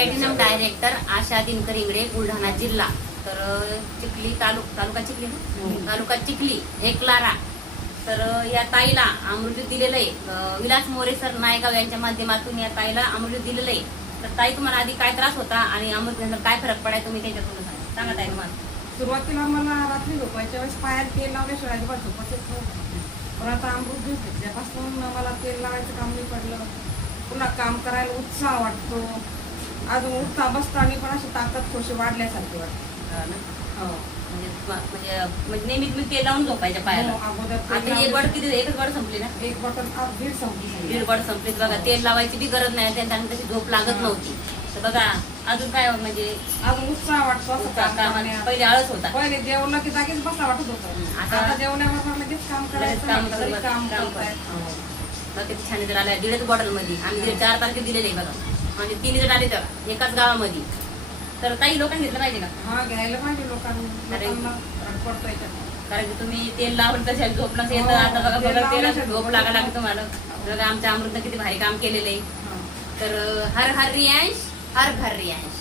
Platinum director आशा दिनकर इंगडे, बुलढाणा जिल्हा. तर चिखली तालुका चिखली तालुका चिखली एकलारा. तर या ताईला अमृत दिलेलं आहे. विलास मोरे सर नायगाव यांच्या माध्यमातून या ताईला अमृत दिलेलं आहे. तर ताई, तुम्हाला आधी काय त्रास होता आणि अमृत नंतर काय फरक पडाय तुम्ही त्याच्यातून सांगा ताई. तुम्हाला सुरुवातीला मला रात्री झोपायच्या वेळेस पायात तेल लावल्याशिवाय अजिबात झोपत येत नव्हतं. पण आता अमृत ज्यूस घेतल्यापासून मला तेल लावायचं काम नाही पडलं. पुन्हा काम करायला उत्साह वाटतो. अजून उठता बसताना पण अशी ताकद थोडी वाढल्यासारखी वाटते. हो. म्हणजे नेहमीच मी तेल लावून झोपायच्या पायाला. अगोदर आता एक बॉटल किती, एकच बॉटल संपली ना? एक बॉटल दीड संपली. दीड बॉटल संपली. बघा, तेल लावायची बी गरज नाही, त्यांना तशी झोप लागत नव्हती. तर बघा अजून काय म्हणजे अजून उत्साह वाटतो असं काम करण्यात. पहिले आळस होता. पहिले जेवलं की जागीच बसा वाटत होतं. आता जेवण्याबरोबर लगेच काम करायचं. काम करतायत. बघा किती छान जर आल्या 1.5 बॉटल मध्ये. आम्ही 4 तारखे दिलेले बघा. म्हणजे 3 जण आले तर एकाच गावामध्ये. तर काही लोकांनी घेतलं पाहिजे का? हा, घ्यायला पाहिजे लोकांनी. फरक पडतो याच्यात. कारण की तुम्ही तेल लावून तशा झोप नसेल येतं. आता बघा बघा तेलाची झोप लागायला लागली तुम्हाला. बघा आमच्या अमृतनं किती भारी काम केलेलं आहे. तर हर हर रियांश, हर घर रियांश.